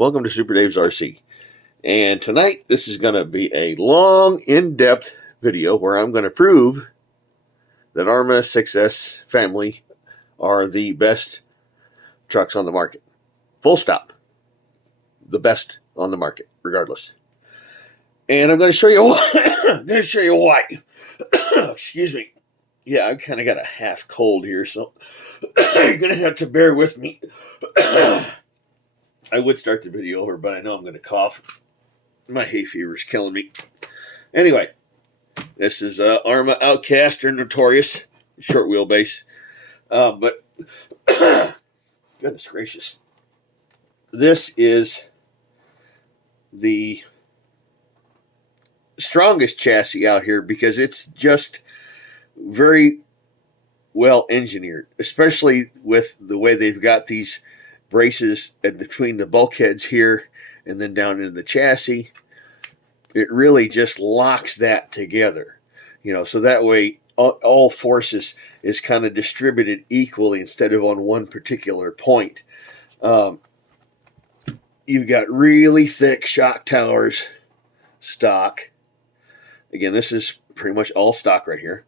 Welcome to Super Dave's RC. And tonight, this is going to be a long, in-depth video where I'm going to prove that Arrma 6S family are the best trucks on the market. Full stop. The best on the market, regardless. And I'm going to show you why. I'm going to show you why. Excuse me. Yeah, I kind of got a half cold here, so you're going to have to bear with me. I would start the video over, but I know I'm going to cough. My hay fever is killing me. Anyway, this is Arrma Outcast or Notorious, short wheelbase. But goodness gracious, this is the strongest chassis out here because it's just very well engineered, especially with the way they've got these braces between the bulkheads here and then down into the chassis. It really just locks that together, so that way all forces is kind of distributed equally instead of on one particular point. You've got really thick shock towers, stock. Again, this is pretty much all stock right here.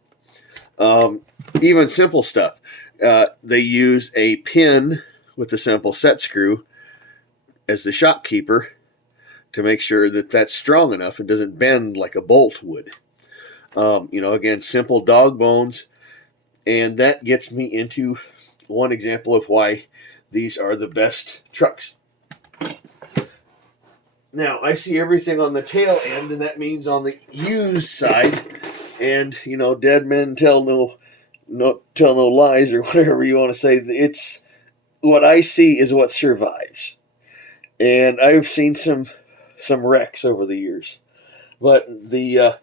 Even simple stuff. They use a pin with the simple set screw as the shock keeper to make sure that that's strong enough and doesn't bend like a bolt would. Again, simple dog bones. And that gets me into one example of why these are the best trucks. Now, I see everything on the tail end, and that means on the used side. And, dead men tell no lies, or whatever you want to say. It's what I see is what survives. And I've seen some wrecks over the years. But the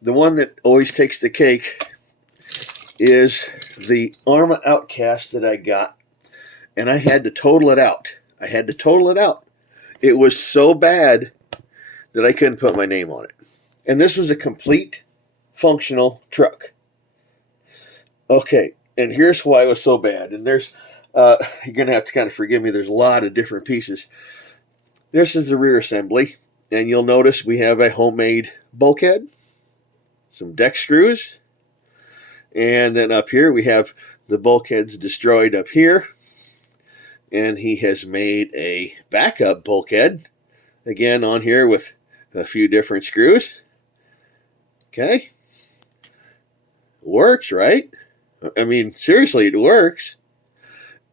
one that always takes the cake is the Arrma Outcast that I got. And I had to total it out. It was so bad that I couldn't put my name on it. And this was a complete functional truck. Okay, and here's why it was so bad. And there's you're going to have to kind of forgive me. There's a lot of different pieces. This is the rear assembly. And you'll notice we have a homemade bulkhead, some deck screws. And then up here we have the bulkheads destroyed up here. And he has made a backup bulkhead. Again on here with a few different screws. Okay. Works, right? I mean, seriously, it works.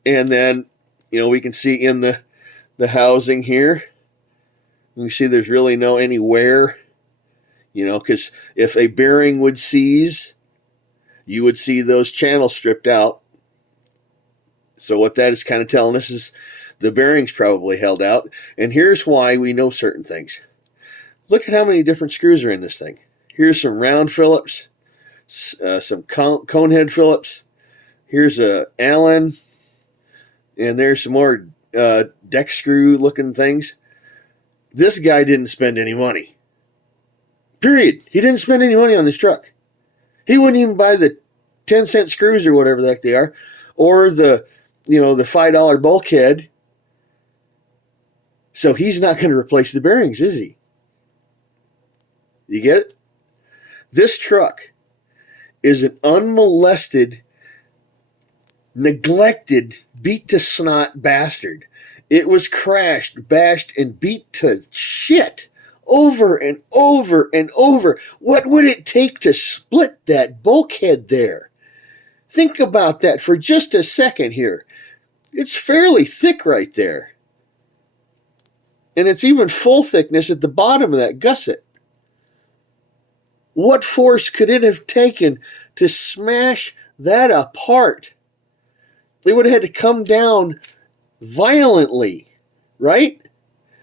And then, we can see in the housing here, you can see there's really no any wear, because if a bearing would seize, you would see those channels stripped out. So what that is kind of telling us is the bearings probably held out. And here's why we know certain things. Look at how many different screws are in this thing. Here's some round Phillips, some conehead Phillips. Here's a Allen. And there's some more deck screw looking things. This guy didn't spend any money. Period. He didn't spend any money on this truck. He wouldn't even buy the 10-cent screws or whatever the heck they are, or the $5 bulkhead. So he's not going to replace the bearings, is he? You get it? This truck is an unmolested, neglected, beat to snot bastard. It was crashed, bashed, and beat to shit over and over and over. What would it take to split that bulkhead there? Think about that for just a second here. It's fairly thick right there. And it's even full thickness at the bottom of that gusset. What force could it have taken to smash that apart? They would have had to come down violently, right?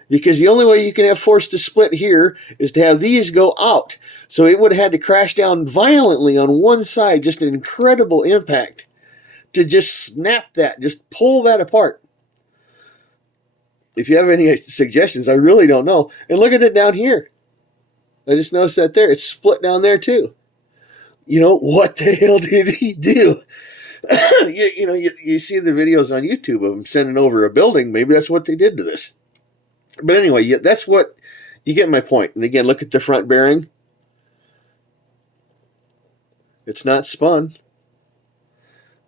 Because the only way you can have force to split here is to have these go out. So it would have had to crash down violently on one side, just an incredible impact to just snap that, just pull that apart. If you have any suggestions, I really don't know. And look at it down here. I just noticed that there. It's split down there too. What the hell did he do? You see the videos on YouTube of them sending over a building. Maybe that's what they did to this. But anyway, yeah, that's what you get my point. And again, look at the front bearing. It's not spun.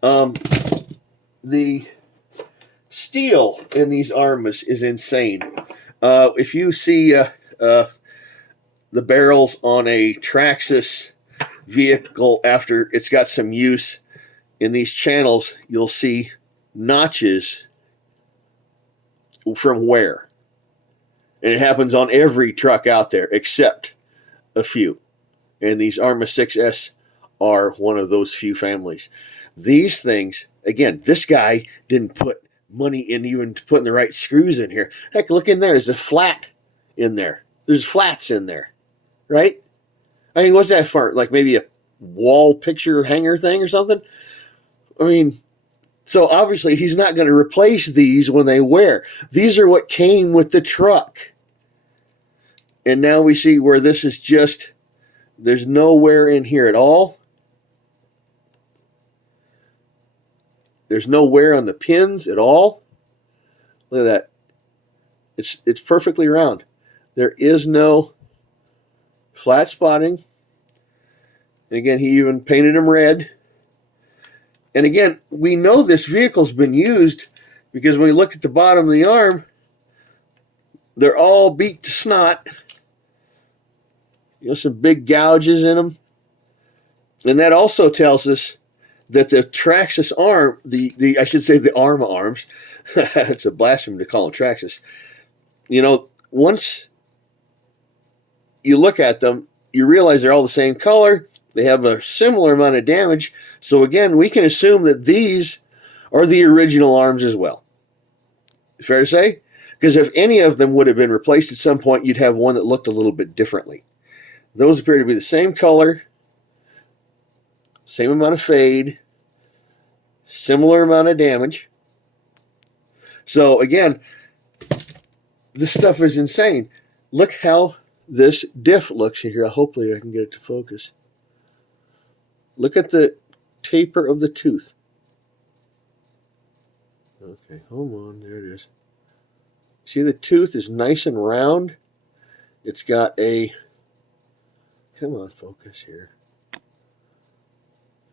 The steel in these Arrmas is insane. If you see the barrels on a Traxxas vehicle after it's got some use in these channels, you'll see notches from wear. And it happens on every truck out there except a few. And these Arrma 6S are one of those few families. These things, again, this guy didn't put money in even putting the right screws in here. Heck, look in there. There's a flat in there. There's flats in there, right? I mean, what's that for? Like maybe a wall picture hanger thing or something? I mean, so obviously he's not going to replace these when they wear. These are what came with the truck. And now we see where this is just, there's no wear in here at all. There's no wear on the pins at all. Look at that. It's perfectly round. There is no flat spotting. And again, he even painted them red. And again, we know this vehicle's been used because when we look at the bottom of the arm, they're all beat to snot. You know, some big gouges in them. And that also tells us that the Traxxas arm, I should say the Arrma arms, it's a blasphemy to call them Traxxas. You know, once you look at them, you realize they're all the same color. They have a similar amount of damage. So again, we can assume that these are the original arms as well. Fair to say? Because if any of them would have been replaced at some point, you'd have one that looked a little bit differently. Those appear to be the same color, same amount of fade, similar amount of damage. So again, this stuff is insane. Look how this diff looks here. Hopefully I can get it to focus. Look at the taper of the tooth. Okay, hold on. There it is. See, the tooth is nice and round. It's got a... Come on, focus here.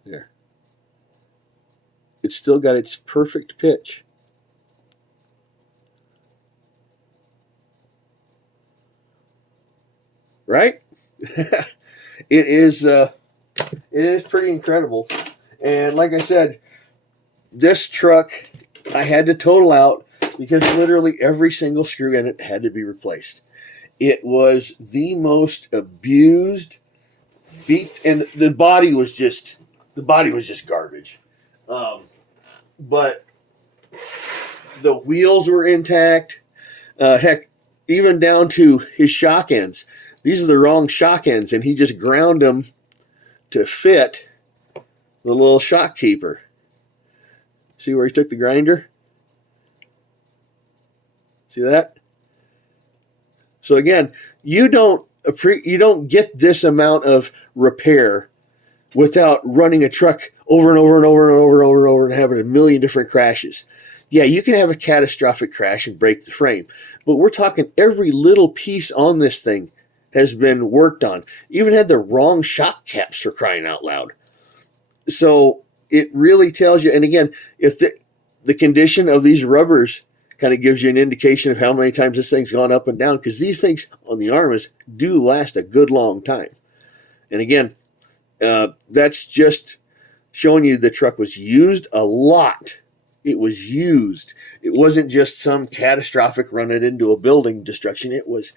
There. It's still got its perfect pitch. Right? It is pretty incredible. And like I said, this truck I had to total out because literally every single screw in it had to be replaced. It was the most abused, beat, and the body was just garbage. But the wheels were intact. Heck, even down to his shock ends. These are the wrong shock ends, and he just ground them to fit the little shock keeper. See where he took the grinder? See that? So again, you don't get this amount of repair without running a truck over and over and over and over and over and over and having a million different crashes. Yeah, you can have a catastrophic crash and break the frame, but we're talking every little piece on this thing has been worked on. Even had the wrong shock caps, for crying out loud. So it really tells you, and again, if the condition of these rubbers kind of gives you an indication of how many times this thing's gone up and down, because these things on the Arrmas do last a good long time. And again, that's just showing you the truck was used a lot. It was used. It wasn't just some catastrophic run it into a building destruction. It was,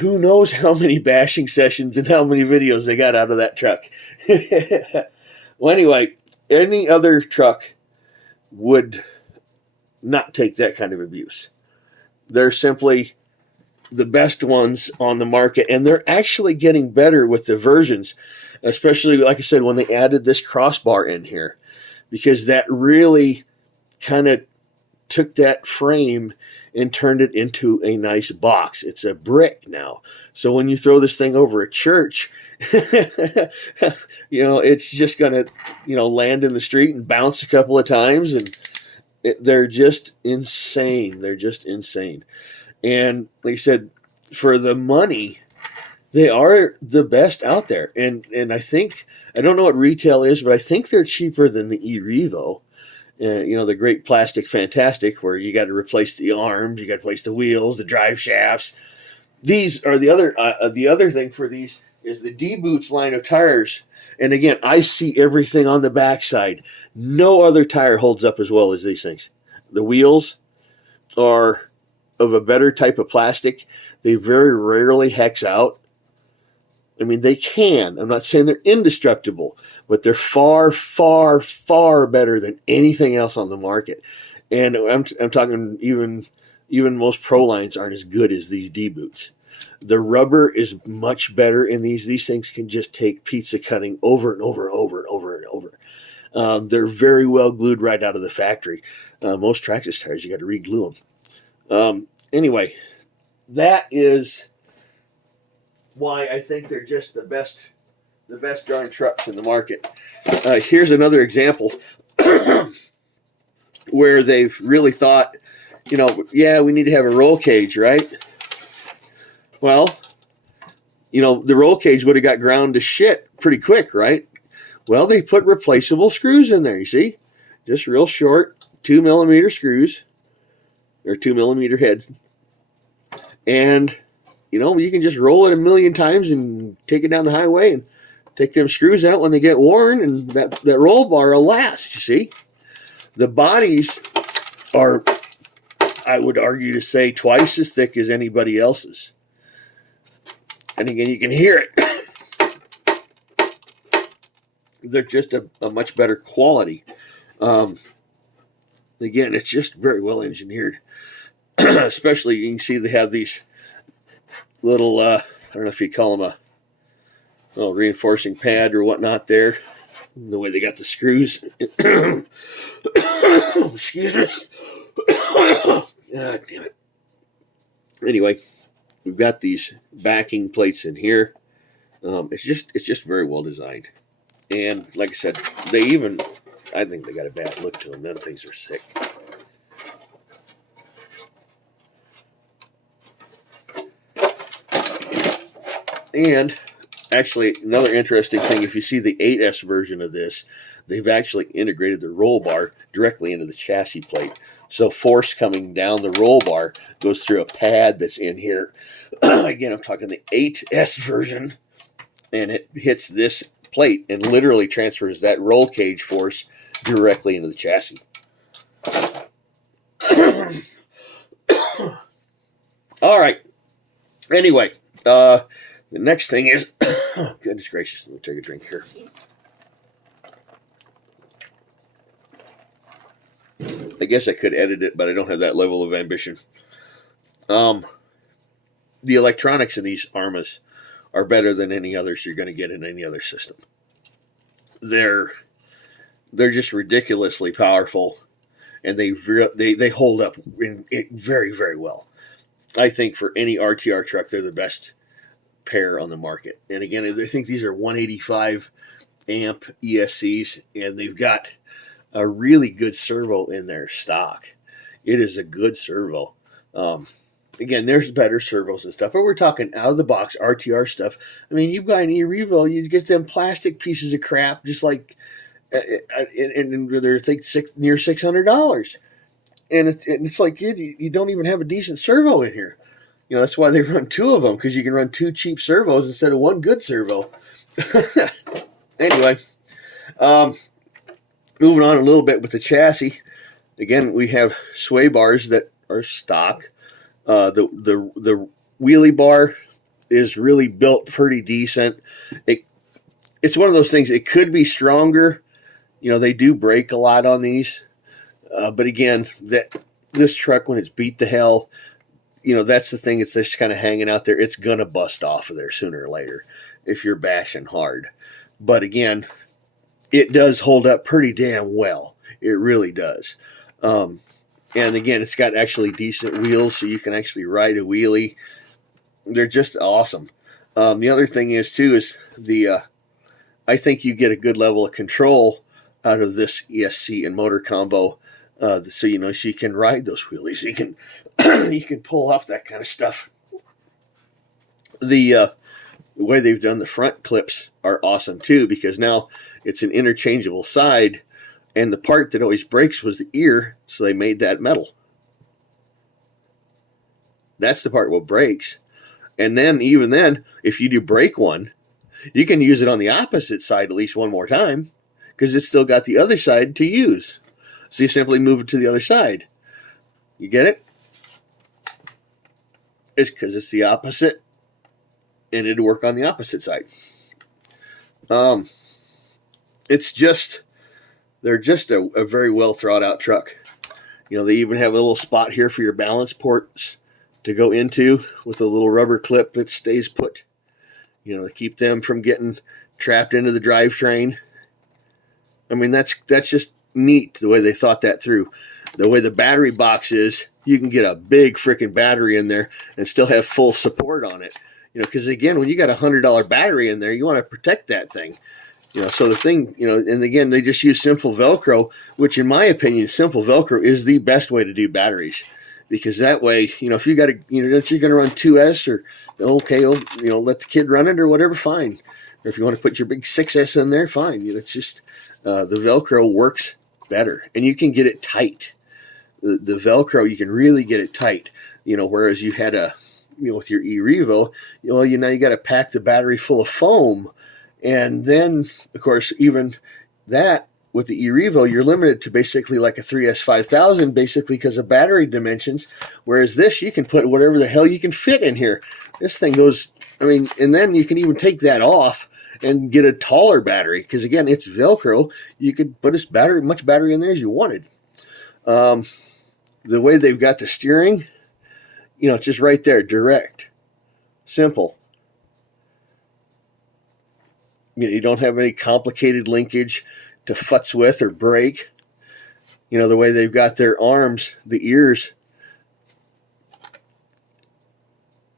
who knows how many bashing sessions and how many videos they got out of that truck. Well, anyway, any other truck would not take that kind of abuse. They're simply the best ones on the market, and they're actually getting better with the versions, especially, like I said, when they added this crossbar in here, because that really kind of took that frame and turned it into a nice box. It's a brick now. So when you throw this thing over a church, it's just going to, land in the street and bounce a couple of times. And they're just insane. They're just insane. And like I said, for the money, they are the best out there. And I think, I don't know what retail is, but I think they're cheaper than the eRevo. The great plastic fantastic, where you got to replace the arms, you got to replace the wheels, the drive shafts. These are the other thing for these is the D-Boots line of tires. And again, I see everything on the backside. No other tire holds up as well as these things. The wheels are of a better type of plastic. They very rarely hex out. I mean, they can. I'm not saying they're indestructible, but they're far, far, far better than anything else on the market. And I'm talking even most pro lines aren't as good as these D-Boots. The rubber is much better in these. These things can just take pizza cutting over and over and over and over and over. They're very well glued right out of the factory. Most Traxxas tires, you got to re-glue them. Anyway, that is why I think they're just the best darn trucks in the market. Here's another example where they've really thought, we need to have a roll cage, right? Well, the roll cage would have got ground to shit pretty quick, right? Well, they put replaceable screws in there, you see? Just real short 2mm screws, or 2mm heads. And you can just roll it a million times and take it down the highway and take them screws out when they get worn, and that roll bar will last, you see. The bodies are, I would argue to say, twice as thick as anybody else's. And again, you can hear it. They're just a much better quality. Again, it's just very well engineered. Especially, you can see they have these little, I don't know if you call them a reinforcing pad or whatnot there. The way they got the screws. Excuse me. God damn it. Anyway, we've got these backing plates in here. It's just very well designed. And like I said, I think they got a bad look to them. Them things are sick. And actually, another interesting thing, if you see the 8S version of this, they've actually integrated the roll bar directly into the chassis plate. So force coming down the roll bar goes through a pad that's in here. Again, I'm talking the 8S version, and it hits this plate and literally transfers that roll cage force directly into the chassis. All right. Anyway, the next thing is, goodness gracious, let me take a drink here. I guess I could edit it, but I don't have that level of ambition. The electronics in these Arrmas are better than any others you're going to get in any other system. They're just ridiculously powerful, and they hold up very, very well. I think for any RTR truck, they're the best pair on the market. And again, I think these are 185 amp ESCs, and they've got a really good servo in their stock. It is a good servo. Again, there's better servos and stuff, but we're talking out of the box RTR stuff. I mean, you buy an eRevo, you get them plastic pieces of crap, just like, and they're near $600, and it's like you don't even have a decent servo in here. That's why they run two of them, because you can run two cheap servos instead of one good servo. Anyway, moving on a little bit with the chassis. Again, we have sway bars that are stock. The wheelie bar is really built pretty decent. It's one of those things. It could be stronger. They do break a lot on these. But again, this truck, when it's beat to hell, that's the thing. It's just kind of hanging out there. It's going to bust off of there sooner or later if you're bashing hard. But again, it does hold up pretty damn well. It really does. And again, it's got actually decent wheels, so you can actually ride a wheelie. They're just awesome. The other thing is I think you get a good level of control out of this ESC and motor combo So so you can ride those wheelies. You can you can pull off that kind of stuff. The way they've done the front clips are awesome too, because now it's an interchangeable side, and the part that always breaks was the ear, so they made that metal. That's the part what breaks. And then, even then, if you do break one, you can use it on the opposite side at least one more time, because it's still got the other side to use. So you simply move it to the other side. You get it? It's because it's the opposite, and it'd work on the opposite side. It's just, they're just a very well thought out truck. They even have a little spot here for your balance ports to go into with a little rubber clip that stays put, to keep them from getting trapped into the drivetrain. I mean, that's just neat the way they thought that through. The way the battery box is, you can get a big freaking battery in there and still have full support on it. Because again, when you got $100 battery in there, you want to protect that thing. So the thing, and again, they just use simple Velcro, which in my opinion, simple Velcro is the best way to do batteries. Because that way, if you got to, you're going to run 2S or, okay, let the kid run it or whatever, fine. Or if you want to put your big 6S in there, fine. It's just, the Velcro works better, and you can get it tight. The Velcro, you can really get it tight, whereas you had with your e-Revo, now you got to pack the battery full of foam. And then, of course, even that, with the e-Revo, you're limited to basically like a 3S5000, basically because of battery dimensions. Whereas this, you can put whatever the hell you can fit in here. This thing goes, and then you can even take that off and get a taller battery. Because again, it's Velcro. You could put as much battery in there as you wanted. The way they've got the steering, it's just right there, direct, simple. You don't have any complicated linkage to futz with or break. The way they've got their arms, the ears,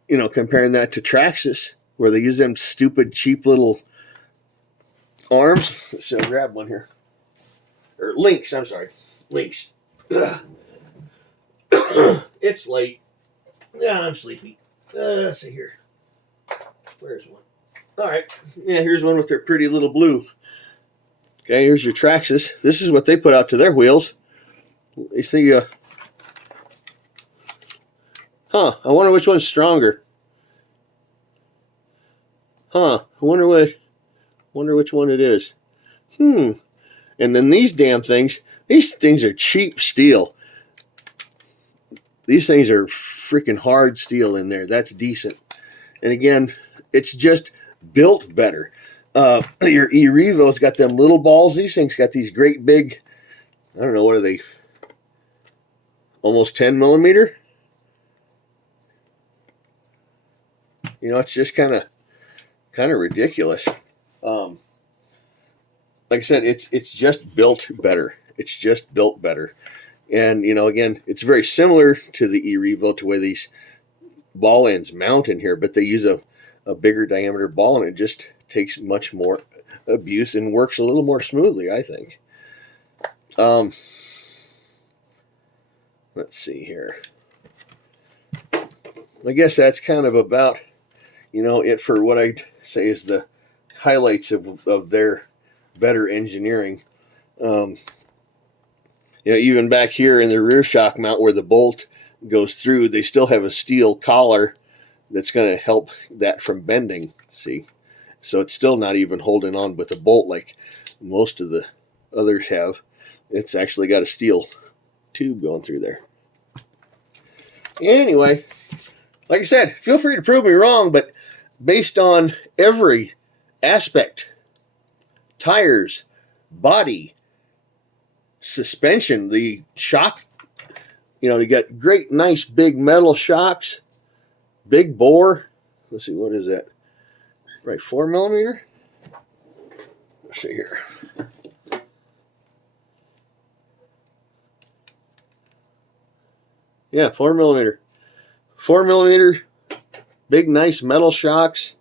comparing that to Traxxas, where they use them stupid, cheap little arms. So grab one here. Or Lynx, I'm sorry. Lynx. It's late. Yeah, I'm sleepy. Let's see here. Where's one? All right. Yeah, here's one with their pretty little blue. Okay, here's your Traxxas. This is what they put out to their wheels. You see, I wonder which one's stronger. I wonder which one it is. And then these things are cheap steel. These things are freaking hard steel in there. That's decent. And again, it's just built better. Your e-Revo's got them little balls. These things got these great big, I don't know, what are they? Almost 10 millimeter? It's just kind of ridiculous. Like I said, it's just built better. It's just built better. And, again, it's very similar to the e-Revo, to where these ball ends mount in here, but they use a bigger diameter ball, and it just takes much more abuse and works a little more smoothly, I think. Let's see here. I guess that's kind of about, it for what I'd say is the highlights of their better engineering. Even back here in the rear shock mount where the bolt goes through, they still have a steel collar that's going to help that from bending, see? So it's still not even holding on with a bolt like most of the others have. It's actually got a steel tube going through there. Anyway, like I said, feel free to prove me wrong, but based on every aspect, tires, body, suspension, the shock, you got great, nice, big metal shocks, big bore. Let's see, what is that? Right, 4 millimeter? Let's see here. Yeah, 4 millimeter. 4 millimeter, big, nice metal shocks.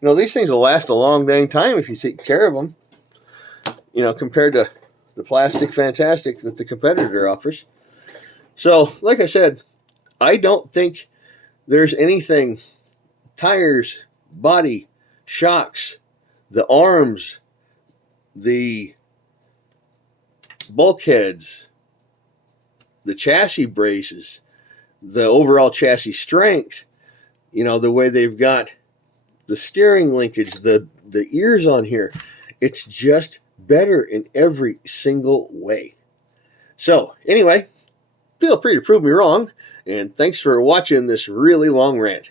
These things will last a long dang time if you take care of them. Compared to the plastic fantastic that the competitor offers. So, like I said, I don't think there's anything, tires, body, shocks, the arms, the bulkheads, the chassis braces, the overall chassis strength, the way they've got the steering linkage, the ears on here, it's just better in every single way. So, anyway, feel free to prove me wrong, and thanks for watching this really long rant.